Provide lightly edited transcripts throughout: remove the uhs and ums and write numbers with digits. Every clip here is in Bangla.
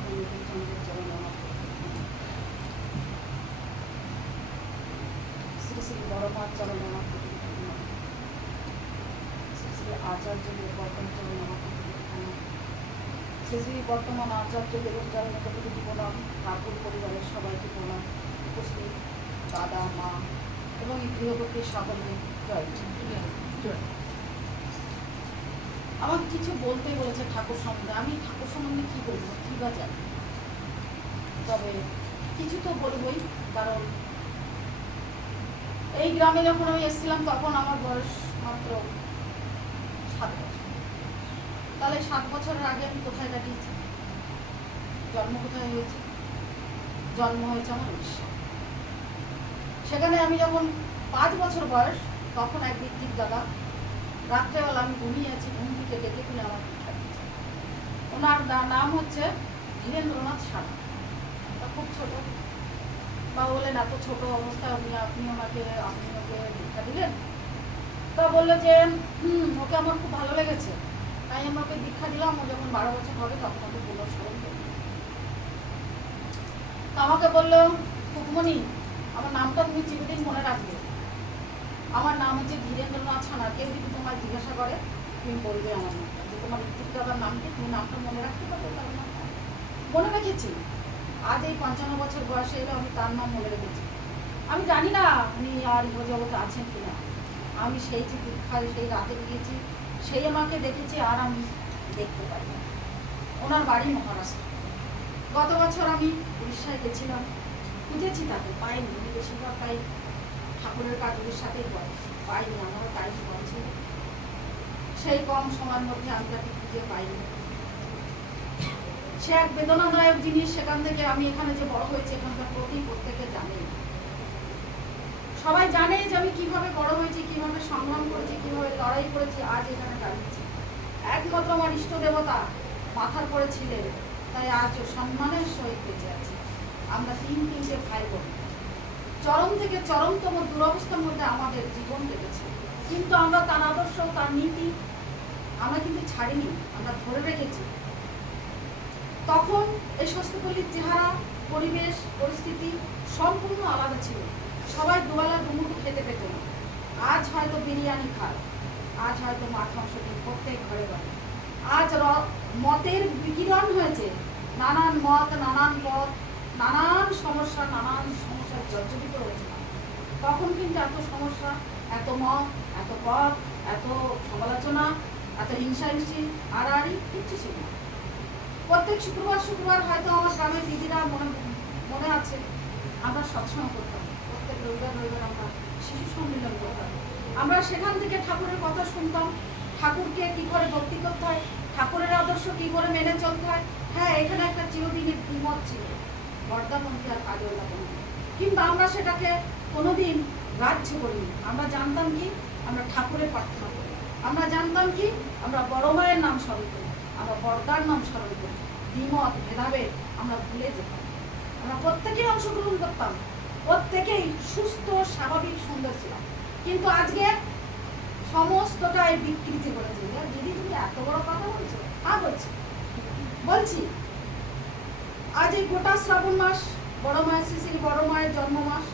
আপনাদের চরণ আমার শ্রী শ্রী বড় মার চরণ আমার শ্রী শ্রী আচার্যদের বর্তমান চরণ আমার শ্রী শ্রী বর্তমান আচার্যদের চরণ কতটুকু প্রণাম, ঠাকুর পরিবারের সবাইকে প্রণাম, উপস্থিত দাদা মা এবং এই গৃহবধূর সাফল্যে জয়। আমাকে কিছু বলতে বলেছে ঠাকুর সম্বন্ধে। আমি ঠাকুর সম্বন্ধে কী বলবো, কী বা জানি, তবে কিছু তো বলবই। কারণ এই গ্রামে যখন আমি এসেছিলাম তখন আমার বয়স মাত্র 7 বছর। তাহলে 7 বছরের আগে আমি কোথায় কাটিয়েছি? জন্ম কোথায় হয়েছে? জন্ম হয়েছে আমার উড়িষ্যা। সেখানে আমি যখন 5 বছর বয়স তখন এক দিক দাদা রাত্রেবেলা আমি ঘুমিয়ে আছি, ঘুম থেকে ডেকে তুলে আমার দীক্ষা দিয়েছে। ওনার নাম হচ্ছে ধীরেন্দ্রনাথ সাহা। খুব ছোট, বা বললেন এত ছোট অবস্থায় আপনি ওকে দীক্ষা দিলেন? তা বললো যে ওকে আমার খুব ভালো লেগেছে, তাই আমি ওকে দীক্ষা দিলাম। ও যখন 12 বছর হবে তখন ওকে পুনঃস্মরণ করবে। তা আমাকে বললো, খুকমণি আমার নামটা তুমি চিরদিন মনে রাখবে। আমার নাম হচ্ছে ধীরেন্দ্রনাথ সাহা। কেউ যদি তোমায় জিজ্ঞাসা করে তুমি বলবে আমার নামটা, যে তোমার ঋত্বিক দাদার নামটি তুমি নামটা মনে রাখতে পারবে। তার নামটা মনে রেখেছি। আজ এই 55 বছর বয়সে এলে আমি তার নাম মনে রেখেছি। আমি জানি না উনি আর ইহজগতে আছেন কিনা। আমি সেই যে দীক্ষায় সেই রাতে গিয়েছি, সেই আমাকে দেখেছি, আর আমি দেখতে পাই না। ওনার বাড়ি মহারাষ্ট্র। গত বছর আমি উড়িষ্যায় গেছিলাম, খুঁজেছি তাকে, পাইনি। বেশিরভাগ পাই ঠাকুরের কাজের সাথেই পাইনি। আমারও টাইম কম ছিল, সেই কম সময়ের মধ্যে আমি তাকে খুঁজে পাইনি। সে এক বেদনাদায়ক জিনিস। সেখান থেকে আমি এখানে যে বড় হয়েছে, এখানকার প্রত্যেকে জানে, সবাই জানে যে আমি কিভাবে বড় হয়েছি, কিভাবে সংগ্রাম করেছি, কিভাবে লড়াই করেছি, আজ এখানে দাঁড়িয়েছি। একমাত্র আমার ইষ্ট দেবতা মাথার পরে ছিলেন, তাই আজ সম্মানের সহিত বেঁচে আছি। আমরা তিনটে ভাই বোন, চরম থেকে চরমতম দুরবস্থার মধ্যে আমাদের জীবন কেটেছে, কিন্তু আমরা তার আদর্শ, তার নীতি আমরা কিন্তু ছাড়িনি, আমরা ধরে রেখেছি। তখন এই স্বস্তিপল্লীর চেহারা, পরিবেশ, পরিস্থিতি সম্পূর্ণ আলাদা ছিল। সবাই দুবেলা দুমুঠো খেতে পেত না। আজ হয়তো বিরিয়ানি খায়, আজ হয়তো মাছ মাংস দিন প্রত্যেক ঘরে ঘরে। আজ মতের বিকিরণ হয়েছে, নানান মত, নানান পথ, নানান সমস্যার জর্জরিত হয়েছে। তখন কিন্তু এত সমস্যা, এত মত, এত পথ, এত সমালোচনা, এত হিংসাহিংসি, আড়াআড়ি কিচ্ছু ছিল না। প্রত্যেক শুক্রবার হয়তো আমার গ্রামের দিদিরা মনে আছে, আমরা সৎসঙ্গ করতাম। প্রত্যেক রবিবার আমরা শিশু সম্মিলন করতাম। আমরা সেখান থেকে ঠাকুরের কথা শুনতাম, ঠাকুরকে কি করে ভক্তি করতে হয়, ঠাকুরের আদর্শ কি করে মেনে চলতে হয়। হ্যাঁ, এখানে একটা চিরদিনের দ্বিমত ছিল, বর্দাপন্থী আর কাজলদাপন্থী, কিন্তু আমরা সেটাকে কোনোদিন গ্রাহ্য করিনি। আমরা জানতাম কি, আমরা ঠাকুরের প্রার্থনা করি। আমরা জানতাম কি, আমরা বড় মায়ের নাম স্মরণ করি, আমরা বর্দার নাম স্মরণ করি। দ্বিমত, ভেদাভেদ আমরা ভুলে যেতাম। আমরা প্রত্যেকেই অংশগ্রহণ করতাম, প্রত্যেকেই সুস্থ, স্বাভাবিক, সুন্দর ছিলাম। কিন্তু আজকে সমস্তটাই বিকৃতি করেছে। দিদি তুমি এত বড় কথা বলছো? হ্যাঁ বলছি। আজ এই গোটা শ্রাবণ মাস বড় মায়ের শ্রী বড় মায়ের জন্ম মাস,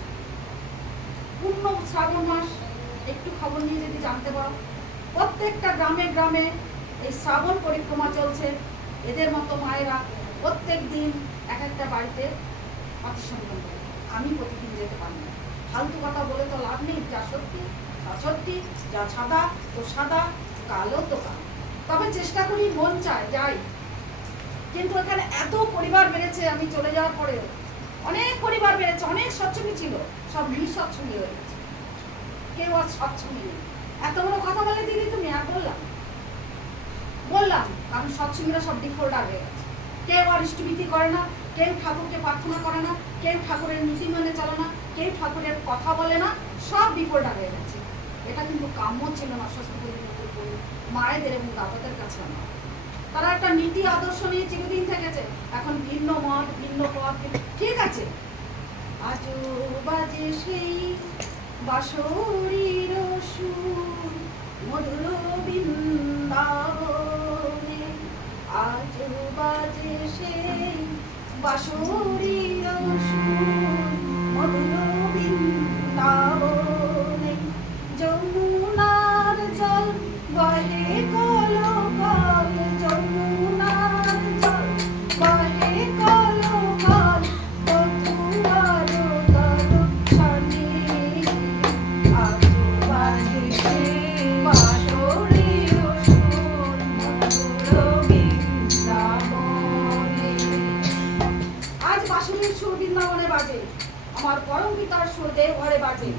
পূর্ণ শ্রাবণ মাস। একটু খবর নিয়ে যদি জানতে পারো, প্রত্যেকটা গ্রামে গ্রামে এই শ্রাবণ পরিক্রমা চলছে। এদের মতো মায়েরা প্রত্যেক দিন এক একটা বাড়িতে পাতিসম্পন্ন করে। আমি প্রতিদিন যেতে পারি না। ফালতু কথা বলে তো লাভ নেই। যা সত্যি তা সত্যি, যা সাদা তো সাদা, কালো তো কালো। তবে চেষ্টা করি, মন চায় যাই। কিন্তু এখানে এত পরিবার বেড়েছে, আমি চলে যাওয়ার পরেও অনেক পরিবার বেড়েছে। অনেক স্বচ্ছন্দী ছিল, সব নিঃস্বচ্ছন্দী হয়ে গেছে। কেউ আর স্বচ্ছন্দী নেই। এত বড় কথা বলে দিদি তুমি? আর বললাম কারণ সৎসঙ্গীরা সব ডিফল্টার হয়ে গেছে। কেউ আর ইষ্টভীতি করে না, কেউ ঠাকুরকে প্রার্থনা করে না, কেউ ঠাকুরের নীতি মেনে চলে না, কেউ ঠাকুরের কথা বলে না, সব ডিফল্টার হয়ে গেছে। এটা কিন্তু কাম্য ছিল না স্বস্তিপল্লী মায়েদের এবং দাদাদের কাছে না। তারা একটা নীতি আদর্শ নিয়ে চিরদিন থেকেছে। এখন ভিন্ন মত, ভিন্ন পথ, ঠিক আছে। আজও বাজে সেই বাঁশরীর সুর মধুর বৃন্দাবনে, আজও বাজে সেই বাঁশুরির সুর মধুর বৃন্দাবনে, যমুনার জল বহে কলকল, যমুনার জল বহে কলকল, বধুয়ার দর্শনে আজ বাজে বাঁশুরির সুর মধুর বৃন্দাবনে। আজ বাঁশুরির সুর বৃন্দাবনে বাজে, আমার পরম পিতার সুর দেওঘরে বাজে।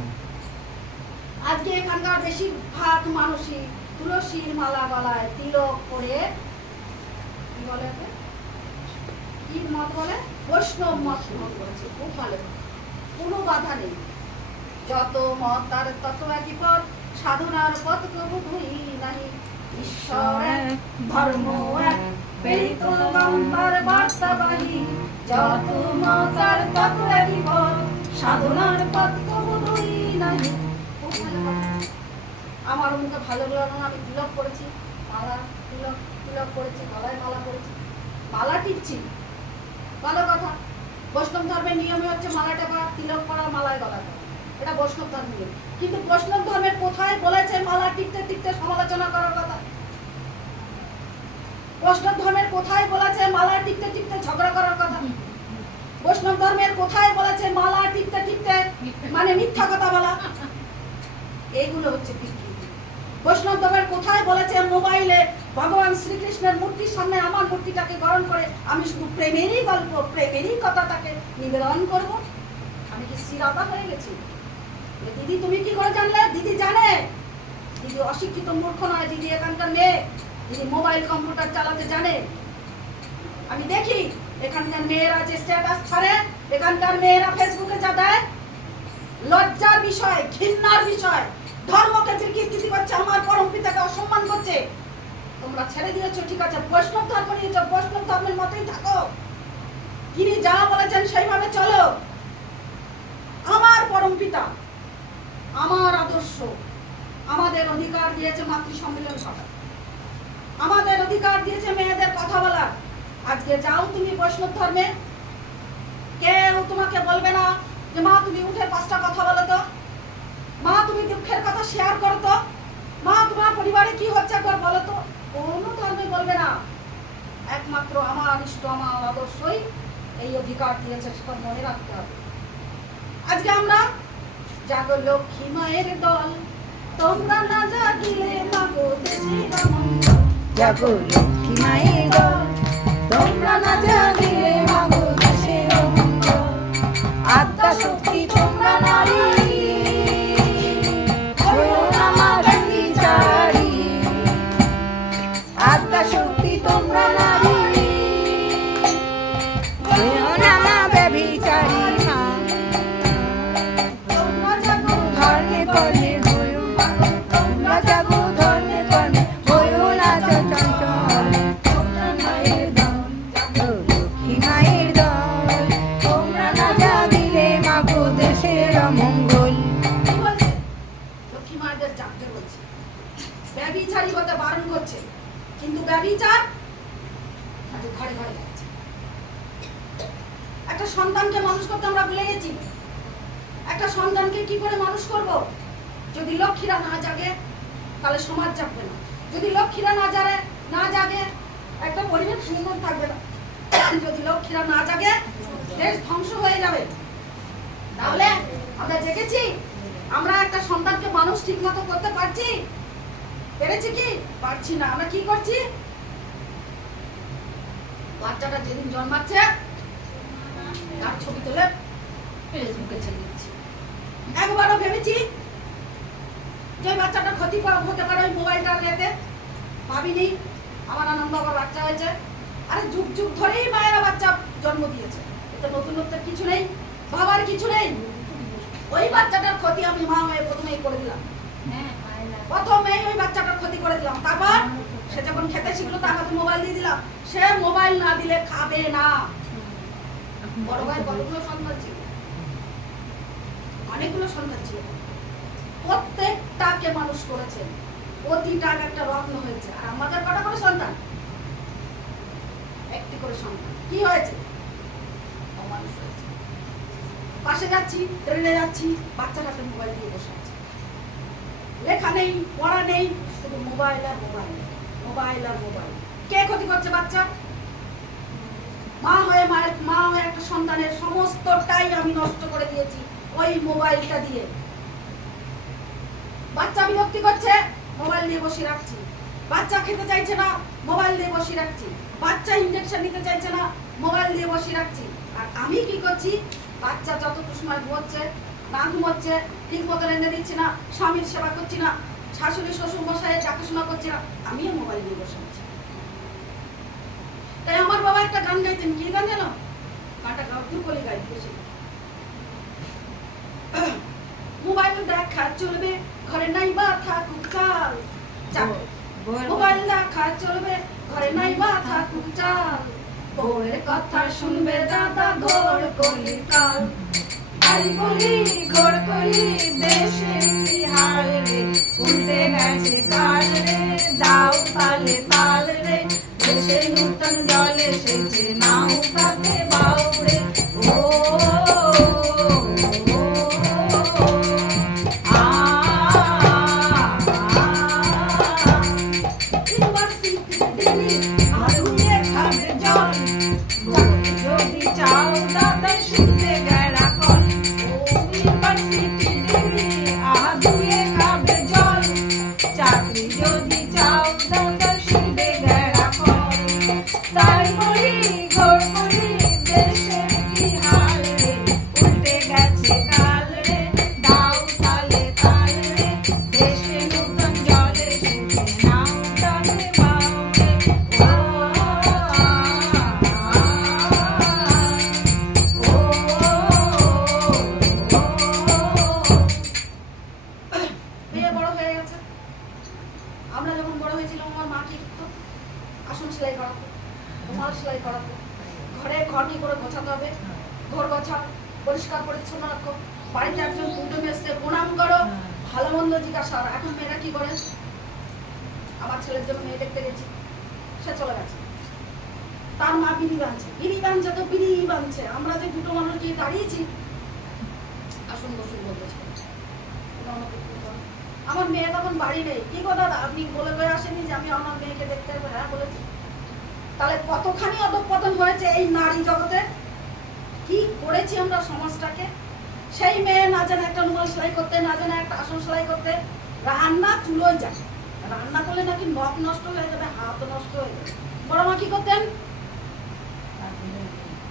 আজকে এখানকার বেশিরভাগ মানুষই তুলসীর মালা গলায় তিলক করে কি বলে, কি মত বলে, বৈষ্ণব মত গ্রহণ করেছে। খুব ভালো, কোনো বাধা নেই। যত মত তার তত একই পথ, সাধনার পথ কবু দুই নাহি। ঈশ্বর এক, ধর্ম এক, প্রেরিত গঙ্গার বার্তাবাহী। যত মত তার তত একই পথ, সাধনার পথ কবু দুই নাহি। খুব ভালো কথা। আমার মুখে ভালো লাগলো না, আমি তিলক করেছি, মালা তিলক তিলক করেছি, গলায় মালা করেছি, মালা টিপছি, ভালো কথা। বৈষ্ণব ধর্মের নিয়মে হচ্ছে মালা টেপা, তিলক করা, মালায় গলা করা, এটা বৈষ্ণব ধর্মের নিয়ম। কিন্তু বৈষ্ণব ধর্মের কোথায় বলেছে মালা টিপতে টিপতে সমালোচনা করার কথা? বৈষ্ণব ধর্মের কোথায় বলেছে মালা টিপতে টিপতে ঝগড়া করার কথা? বৈষ্ণব ধর্মের কোথায় বলেছে মালা টিপতে টিপতে মানে মিথ্যা কথা বলা? এইগুলো হচ্ছে বিকৃতি। বৈষ্ণব ধর্মের কোথায় বলেছে মোবাইলে ভগবান শ্রীকৃষ্ণের মূর্তির সামনে আমার মূর্তিটাকে গ্রহণ করে আমি শুধু প্রেমেরই গল্প, প্রেমেরই কথা তাকে নিবেদন করব? আমি কি শ্রীরাধা হয়ে গেছি? দিদি তুমি কি করে জানলে? দিদি জানে, দিদি অশিক্ষিত মূর্খ নয়, দিদি এখানকার মেয়ে, দিদি মোবাইল কম্পিউটার চালাতে জানে। আমি দেখি এখানকার মেয়েরা যে স্ট্যাটাস ছাড়ে, এখানকার মেয়েরা ফেসবুকে যা দেয়, লজ্জার বিষয়, ঘৃণার বিষয়। ধর্মকে বিকৃতি করছে, আমার পরম পিতাকে অসম্মান করছে। তোমরা ছেড়ে দিয়েছো, ঠিক আছে, বৈষ্ণব ধর্ম নিয়েছো, বৈষ্ণব ধর্মের মতোই থাকো, তিনি যা বলেছেন সেইভাবে চলো। আমার পরম পিতা, আমার আদর্শ, আমাদের অধিকার দিয়েছে মাতৃ সম্মেলন করার, আমাদের অধিকার দিয়েছে মেয়েদের কথা বলার। আজকে যাও তুমি বৈষ্ণব ধর্মে, কেউ তোমাকে বলবে না যে মা তুমি উঠে 5টা কথা বলো তো, মা তুমি দুঃখের কথা শেয়ার করো তো, মা তোমার পরিবারে কি হচ্ছে একবার বলো তো। কোনো ধর্মে বলবে না। একমাত্র আমার ইষ্ট, আমার আদর্শই এই অধিকার দিয়েছে, সেটা মনে রাখতে হবে। আজকে আমরা জাগো লক্ষ্মী মায়ের দল, তোমরা না জাগিলে মাগো দেশের মঙ্গল। জাগো লক্ষ্মী মায়ের দল, তোমরা না জাগিলে মাগো দেশের মঙ্গল। আদ্যা শক্তি তোমরা নারী, হয়ো না মা ব্যভিচারী। আদ্যা শক্তি তোমরা নারী, হয়ো না মা ব্যভিচারী। তোমরা জাগো ধর্মে কর্মে হয়ো, তোমরা জাগো ধর্মে কর্মে হয়ো না চঞ্চল। তোমরা মায়ের দল, জাগো লক্ষ্মী মায়ের দল, তোমরা না জাগিলে মাগো দেশের অমঙ্গল। কি বলছে? লক্ষ্মী মায়েদের জাগতে বলছে, ব্যভিচারী হতে বারণ করছে। কিন্তু ব্যভিচার আজ ঘরে ঘরে যাচ্ছে। একটা সন্তানকে মানুষ করতে আমরা ভুলে গেছি। একটা সন্তানকে কি করে মানুষ করব? যদি লক্ষ্মীরা না জাগে তাহলে সমাজ জাগবে না। যদি লক্ষ্মীরা না জাগে একটা পরিবেশ সুন্দর থাকবে না। যদি লক্ষ্মীরা না জাগে দেশ ধ্বংস হয়ে যাবে। তাহলে আমরা জেগেছি, আমরা একটা সন্তানকে মানুষ ঠিক মতো করতে পারছি? পেরেছি কি? পারছি না। আমরা কি করছি? বাচ্চাটা যেদিন জন্মাচ্ছে তার ছবি তুলে ফেসবুকে ছেড়ে দিচ্ছি। একবারও ভেবেছি যে বাচ্চাটা ক্ষতি হতে পারে ওই মোবাইলটা নিতে? ভাবিনি। আমার আনন্দ, আমার বাচ্চা হয়েছে। আরে যুগ যুগ ধরেই মায়েরা বাচ্চা জন্ম দিয়েছে, এতে নতুনত্বের কিছু নেই, বাবার কিছু নেই। ওই বাচ্চাটার ক্ষতি আমি মা হয়ে প্রথমেই করে দিলাম। প্রথমেই ওই বাচ্চাটার ক্ষতি করে দিলাম। তারপর সে যখন খেতে শিখলো তার হাতে মোবাইল দিয়ে দিলাম। সে মোবাইল না দিলে খাবে না। বড় ভাই কতগুলো সন্তান ছিল? অনেকগুলো সন্তান ছিল। প্রত্যেকটাকে মানুষ করেছেন, প্রতিটা একটা রত্ন হয়েছে। আর আমাদের কটা করে সন্তান? একটি করে সন্তান। কি হয়েছে? বাসে যাচ্ছি, ট্রেনে যাচ্ছি, বাচ্চার হাতে মোবাইল দিয়ে বসে আছে। লেখা নেই, পড়া নেই, শুধু মোবাইল আর মোবাইল, মোবাইল আর মোবাইল। কে ক্ষতি করছে বাচ্চা? মা হয়ে একটা সন্তানের সমস্তটাই আমি নষ্ট করে দিয়েছি ওই মোবাইলটা দিয়ে। বাচ্চা বিরক্তি করছে, মোবাইল দিয়ে বসিয়ে রাখছি। বাচ্চা খেতে চাইছে না, মোবাইল দিয়ে বসিয়ে রাখছি। বাচ্চা ইনজেকশন নিতে চাইছে না, মোবাইল দিয়ে বসিয়ে রাখছি। আর আমি কি করছি? বাচ্চা যতটুকু সময় ঘুমোচ্ছে, না ঘুমোচ্ছে, ঠিক মতো রেঁধে দিচ্ছি না, স্বামীর সেবা করছি না, শাশুড়ি শ্বশুর মশাইয়ের দেখাশোনা করছি না, আমিও মোবাইল দিয়ে বসে আছি। তাই আমার বাবা একটা গান গাইতেন, কি গান জানো? গানটা দুকলি গাই দিয়েছিল, মোবাইল দেখা চলবে, ঘরে নাই বা থাকুক চাল। মোবাইল দেখা চলবে, ঘরে নাই বা থাকুক চাল। বউয়ের কথা শুনবে দাদা, ঘোর কলি কাল। তাই বলি ঘোর কলি দেশে কি হাল রে, উল্টে গেছে কাল রে, দাও তালে তাল রে, দেশে নূতন জল এসেছে, নাও তাতে বাউরে। ও ইউনিভার্সিটি ডিগ্রি আর উড়ে খাবে জল, যদি চাও দাদা শুনতে গেরা কল। ইউনিভার্সিটি ডিগ্রি আর দুয়ে খাবে জল, চাকরি যদি চাও দাদা শুনতে গেরা কল। তাই বলি ঘোর কলি দেশের কি হাল রে, উল্টে গেছে কাল রে, দাও তালে তাল রে, দেশে নূতন জল এসেছে, নাও তাতে বাউরে। মেয়ে বড় হয়ে গেছে। আমরা যখন বড় হয়েছিলাম, আমার মা কি করতো? আসন সেলাই করাতো, রুমাল সেলাই করাতো। ঘর কি করে গোছাতে হবে, ঘর গোছাও, পরিষ্কার পরিচ্ছন্ন রাখো, বাড়িতে একজন কুটুম এসছে প্রণাম করো, ভালো মন্দ জিজ্ঞাসা। এখন মেয়েরা কি করে? আমার ছেলের জন্য মেয়ে দেখতে গেছি, সে চলে গেছে, তার মা বিড়ি বাঁধছে তো বিড়ি বাঁধছে। আমরা যে দুটো মানুষ গিয়ে দাঁড়িয়েছি, আসুন বসুন বলতেছে। আমার মেয়ে তখন বাড়ি নেই। কি গো দাদা, আপনি বলে করে আসেনি যে আমি আমার মেয়েকে দেখতে যাবো? হ্যাঁ বলেছি। তাহলে কতখানি অধঃপতন হয়েছে এই নারী জগতে, কি করেছি আমরা সমাজটাকে। সেই মেয়ে না জানে একটা রুমাল সেলাই করতে, না জানে একটা আসন সেলাই করতে, রান্না চুলোয় যায়। রান্না করলে নাকি নখ নষ্ট হয়ে যাবে, হাত নষ্ট হয়ে যাবে। বড় মা কি করতেন?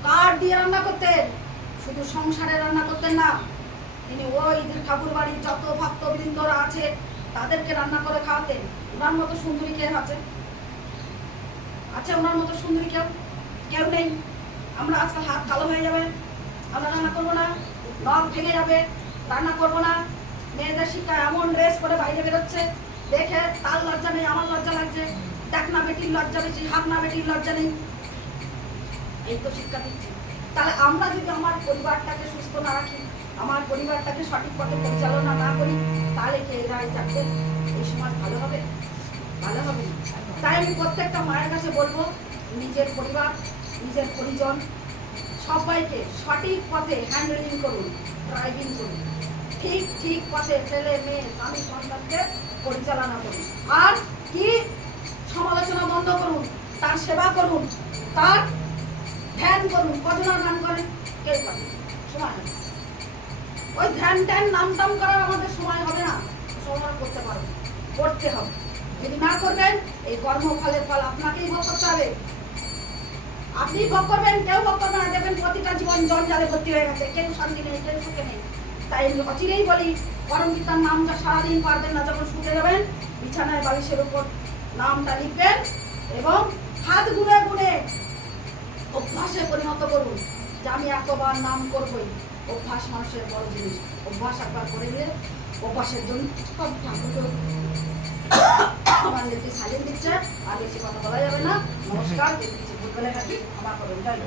কাঠ দিয়ে রান্না করতেন। শুধু সংসারে রান্না করতেন না, তিনি ওই ঠাকুর বাড়ির যত ভক্তবৃন্দরা আছে তাদেরকে রান্না করে খাওয়াতেন। ওনার মতো সুন্দরী কে আছে? ওনার মতো সুন্দরী কেউ নেই। আমরা আজকাল হাত কালো হয়ে যাবে, আমরা রান্না করবো না, নখ ভেঙে যাবে, রান্না করবো না। মেয়েদের শিক্ষা এমন ড্রেস করে বাইরে বেরোচ্ছে, দেখে তার লজ্জা নেই, আমার লজ্জা লাগছে। দেখ না বেটির লজ্জা বেশি, হাত না বেটির লজ্জা নেই। এই তো শিক্ষা দিচ্ছি। তাহলে আমরা যদি আমার পরিবারটাকে সুস্থ না রাখি, আমার পরিবারটাকে সঠিক পথে পরিচালনা না করি, তাহলে কি এই রায় চাকতে এই সমাজ ভালো হবে? ভালো হবে না। তাই আমি প্রত্যেকটা মায়ের কাছে বলবো, নিজের পরিবার, নিজের পরিজন সবাইকে সঠিক পথে হ্যান্ডলিং করুন, ড্রাইভিং করুন। ঠিক পথে ছেলে মেয়ে স্বামী সন্তানকে পরিচালনা করুন। আর কি সমালোচনা বন্ধ করুন, তার সেবা করুন, তার ধ্যান করুন। কজনা ধ্যান করেন? কেউ করে সময় নেই। ওই ধ্যান নাম টাম করার আমাদের সময় হবে না, সময় করতে পারবো, করতে হবে। যদি না করবেন, এই কর্মফলের ফল আপনাকেই ভোগ করতে হবে। আপনি ভোগ করবেন, কেউ ভোগ করবে না। দেখবেন প্রতিটা জীবন জঞ্জালে ভর্তি হয়ে গেছে, কেউ শান্তি নেই, কেউ সুখে নেই। তাই অচিরেই বলি, পরম পিতার নামটা সারাদিন পারবেন না, যখন শুতে যাবেন বিছানায় বালিশের উপর নামটা লিখবেন এবং হাত গুনে গুনে অভ্যাসে পরিণত করুন যে আমি এতবার নাম করবই। অভ্যাস মানুষের বড় জিনিস। অভ্যাস একবার করে দিলে অভ্যাসের জন্য সব ঠাকুর আমার লেগে সাইলেন্ট দিচ্ছে, আর বেশি কথা বলা যাবে না। নমস্কার, কিছু ভুল বলে থাকি আমার করুন। জয়